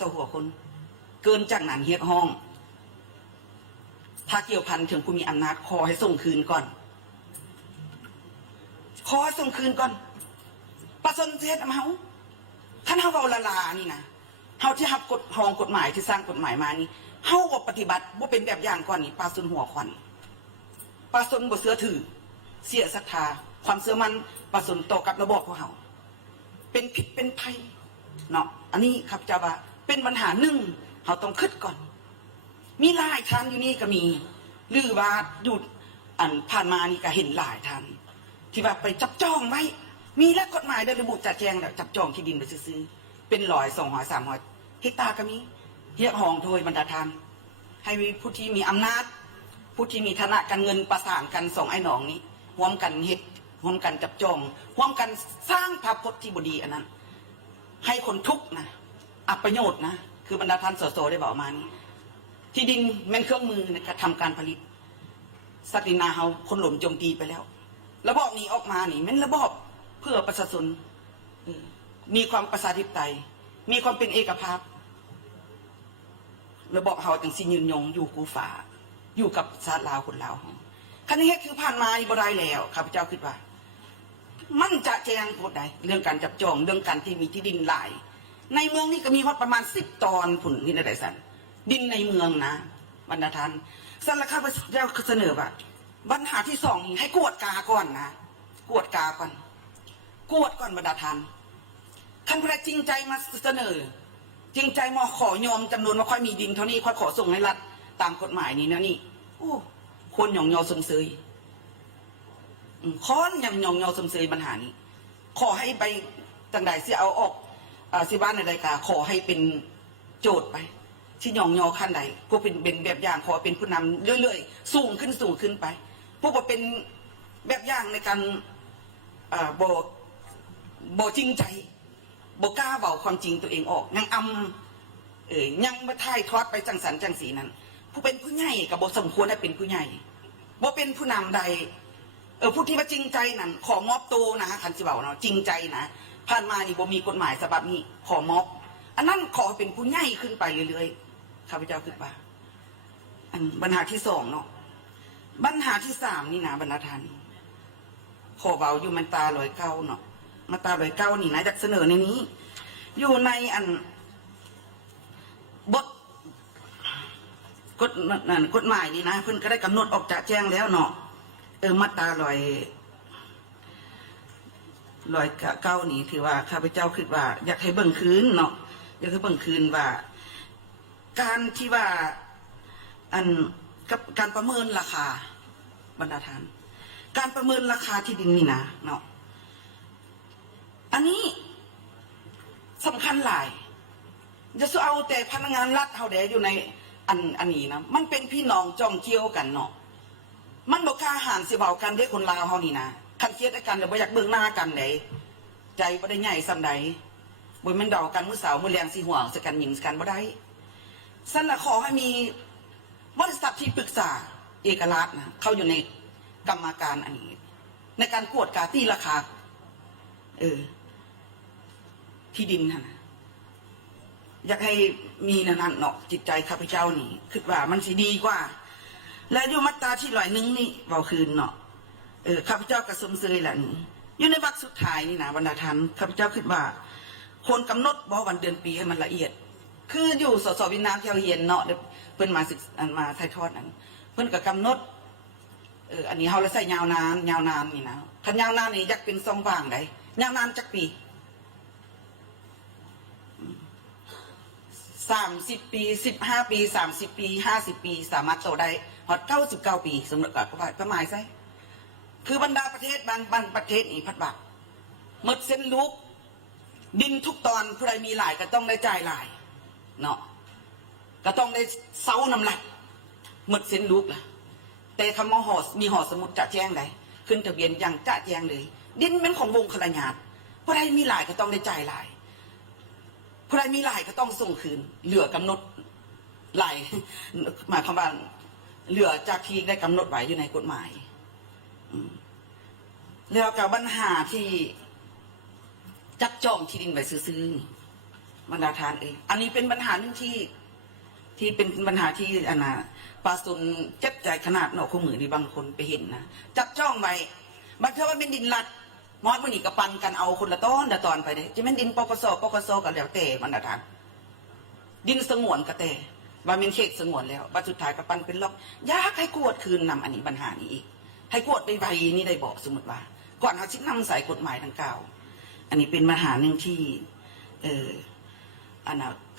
ต่อหัวคนเกินจากนั้นเรียกห้องถ้าเกี่ยวพันถึงผู้มีอำนาจขอให้ส่งคืนก่อนขอให้ส่งคืนก่อนประสนเทศเฮาท่านเฮาเอาละลานี่นะเฮาที่หับกฎห้องกฎหมายที่สร้างกฎหมายมานี่เฮาบ่ปฏิบัติบ่เป็นแบบอย่างก่อนนี่ปลาสนหัวควันปลาสนบ่เสือถือเสียศรัทธาความเสื่อมันปลาสนต่อกับระบบของเฮาเป็นผิดเป็นภัยเนาะอันนี้ครับเจ้าว่าเป็นปัญหาหนึ่งเฮาต้องคิดก่อนมีหลายท่านอยู่นี่ก็มีหรือว่าหยุดอันผ่านมานี่ก็เห็นหลายท่านที่ว่าไปจับจองไว้มีและกฎหมายได้ระบุจัดแจงแล้วจับจองที่ดินไปซื้อเป็น100 200 300 เฮกตาร์ก็มีเรียกห้องโดยบรรดาท่านให้ผู้ที่มีอำนาจผู้ที่มีฐานะการเงินประสานกันสองไอ้หนองนี้ร่วมกันเฮ็ดร่วมกันจับจองร่วมกันสร้างภาพพจน์ที่บดีอันนั้นให้คนทุกข์นะอับประโยชน์นะคือบรรดาท่านสสได้บอกมานี้ที่ดินแม่นเครื่องมือในการทำการผลิตสัตว์นาเฮาคนหล่มโจมตีไปแล้วระบอบนี้ออกมานี่แม่นระบอบเพื่อประชาชนมีความประชาธิปไตยมีความเป็นเอกภาพระบอบเฮาจังสิยืนยงอยู่กูฝาอยู่กับชาติลาวคนลาวคันนี้คือผ่านมาบ่ได้แล้วข้าพเจ้าคิดว่ามันจะแจ้งกฎใดเรื่องการจับจองเรื่องการที่มีที่ดินหลายในเมืองนี่ก็มีว่าประมาณ10 ตอนผุนที่ไหนสันดินในเมืองนะบรรดาท่านสันละข้าพเจ้าเสนอว่าปัญหาที่สองนี่ให้กวดกาก่อนนะกวดกาก่อนกวดก่อนบรรดาท่านท่านผู้ใดจริงใจมาเสนอจริงใจมาขอยอมจำนวนว่าค่อยมีดินเท่านี้ค่อยขอส่งให้รัฐตามกฎหมายนี้นะนี่โอ้คนหย่องยอสมเสยค้อนยังหย่องยอสมเสยปัญหานี้ขอให้ไปจังใดเสียเอาออกสิบ้านในรายการขอให้เป็นโจทย์ไปที่หย่องยอขั้นใดพวกเป็นแบบอย่างขอเป็นผู้นำเรื่อยๆสูงขึ้นไปพวกเป็นแบบอย่างในการบ่จริงใจบ่กล้าเบาความจริงตัวเองออกยังยังมาถ่ายทอดไปจังสันจังสีนั้นผู้เป็นผู้ใหญ่กับบ่สมควรได้เป็นผู้ใหญ่บ่เป็นผู้นำใดผู้ที่มาจริงใจนั้นขอมอบตัวนะคันสิเบาเนาะจริงใจนะผ่านมานี่บ่มีกฎหมายฉบับนี้ขอมอบอันนั้นขอเป็นผู้ใหญ่ขึ้นไปเรื่อยๆข้าพเจ้าคิดว่าปัญหาที่สองเนาะปัญหาที่สามนี่นะบรรดาท่านขอเบาอยู่มันตา109เนาะมาตรา109นี่นะจากเสนอในนี้อยู่ในบทกฎหมายนี่นะเพิ่นก็ได้กำหนดออกจากแจ้งแล้วเนาะมาตรา109นี่ถือว่าข้าพเจ้าคิดว่าอยากให้เบิ่งคืนเนาะอยากให้เบิ่งคืนว่าการที่ว่ากับการประเมินราคาบรรดาท่านการประเมินราคาที่ดินนี่นะเนาะอันนี้สำคัญหลายจะเอาแต่พนักงานรัฐเขาเดอยู่ในอันนี้นะมันเป็นพี่น้องจองเกี่ยวกันเนาะมันบอกค่าอาหารสิเบากันได้คนลาวเขานี่นะคันเทียดกันเดี๋ยวบ่อยากเบิ่งหน้ากันไหนใจบ่ได้ใหญ่ซ้ำใดบ่มันเดากันมื้อเสาร์มื้อแรงสิห่วงสกันหญิงสกันบ่ได้สั่นละขอให้มีบริษัทที่ปรึกษาเอกราชนะเข้าอยู่ในกรรมการอันนี้ในการกวดกาตีราคาที่ดินนะอยากให้มีนั่นเนาะจิตใจข้าพเจ้านี่คิดว่ามันสิดีกว่าและอยู่มาตราที่101นี่เบาคืนเนาะข้าพเจ้ากระสมเสยแหละนี่อยู่ในวรรคสุดท้ายนี่นะบรรดาท่านข้าพเจ้าคิดว่าควรกำหนดวันเดือนปีให้มันละเอียดคืออยู่สสวินามเที่ยวเย็นเนาะเพิ่นมาศึกมาถ่ายทอดนั้นเพิ่นก็กำหนดอันนี้เฮาเลยใส่ยาวนานนี่นะคันยาวนานนี่อยากเป็นทรงว่างได้ยาวนานจักปี30 ปี15 ปี30 ปี50 ปีสามารถโตได้ฮอด99 ปีสมมติก็ประมาณใช่คือบรรดาประเทศบางประเทศนี่พัดบักหมดเส้นลูกดินทุกตอนผู้ใดมีหลายก็ต้องได้จ่ายหลายเนาะก็ต้องได้เซาน้ำหนักหมดเส้นลูกล่ะแต่คำว่ามีหอสมุดจะแจ้งได้ขึ้นทะเบียนอย่างจะแจ้งเลยดินเป็นของวงขลาญาติผู้ใดมีหลายก็ต้องได้จ่ายหลายผู้ใดมีหลายก็ต้องส่งคืนเหลือกำหนดหลายหมายความว่าเหลือจากที่ได้กำหนดไว้อยู่ในกฎหมายแล้วกับปัญหาที่จับจองที่ดินไปซื้อ บรรดาทานอันนี้เป็นปัญหาหนึ่งที่เป็นปัญหาที่ปลาสุนเจ็บใจขนาดหนอกคู่มือที่บางคนไปเห็นนะจับจ้องไว้บางเทื่อว่าเป็นดินลัดมอดมันนี่กระปันกันเอาคนละต้นละตอนไปเลยจะเป็นดินปกสกันแล้วแต่บรรดาทานดินสงวนก็แต่ว่าเป็นเขตสงวนแล้วบัดสุดท้ายกระปันเป็นล็อกยากให้กวดคืนนำอันนี้ปัญหานี้อีกให้กวดไปไวนี่ได้บอกสมมติว่าก่อนเขาชิดนำใส่กฎหมายดังกล่าวอันนี้เป็นปัญหาหนึ่งที่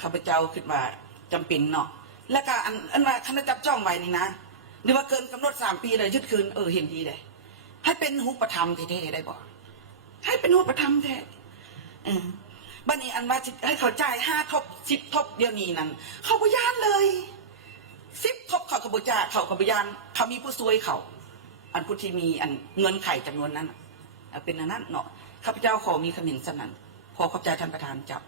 ข้าพเจ้าคิดว่าจำเป็นเนาะและก็อันว่าคณะจับจ้องไว้นี่นะหรือว่าเกินกำหนด3 ปีเลยยึดคืนเห็นดีเลยให้เป็นหุปธรรมแท้ๆได้บอกให้เป็นหุปธรรมแท้บัดนี้อันว่าให้เขาจ่าย5 ทบ 10 ทบเดี๋ยวนี้นั้นเขาบ่ย่านเลย10 ทบเขากบ่จ่ายเขากบ่ย่านเขามีผู้ซวยเขาอันผู้ที่มีอันเงินไข่จำนวนนั้นเป็นอันนั้นเนาะข้าพเจ้าขอมีคำเห็นสนั้นขอขอบใจท่านประธานจับ